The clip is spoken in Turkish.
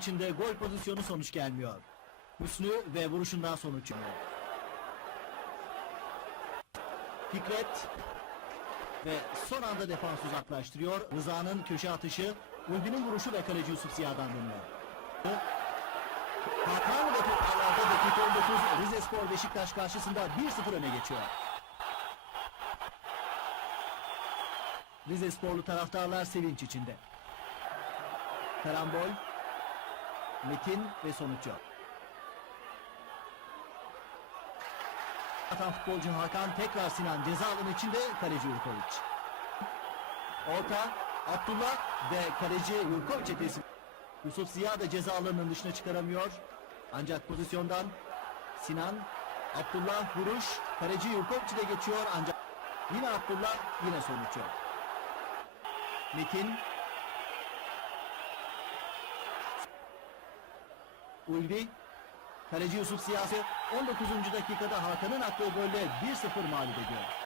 içinde gol pozisyonu sonuç gelmiyor. Hüsnü ve vuruşundan sonuç çıkıyor. Fikret ve son anda defans uzaklaştırıyor. Rıza'nın köşe atışı, Ulvi'nin vuruşu ve kaleci Yusuf Ziya'dan dönüyor. Hakan ve toparlarda dakika 19 Rize Spor Beşiktaş karşısında 1-0 öne geçiyor. Rize Sporlu taraftarlar sevinç içinde. Karambol, Metin ve sonuç yok. Atan futbolcu Hakan tekrar Sinan ceza alanı içinde kaleci Yurkovic. Orta Abdullah ve kaleci Yurkovic teslim. Yusuf Ziya da ceza alanının dışına çıkaramıyor. Ancak pozisyondan Sinan, Abdullah vuruş, kaleci Yurkovic de geçiyor ancak yine Abdullah yine sonuç yok. Metin Ulvi Kaleci Yusuf Siyasi 19. dakikada Hakan'ın attığı golle 1-0 mağlup ediyor.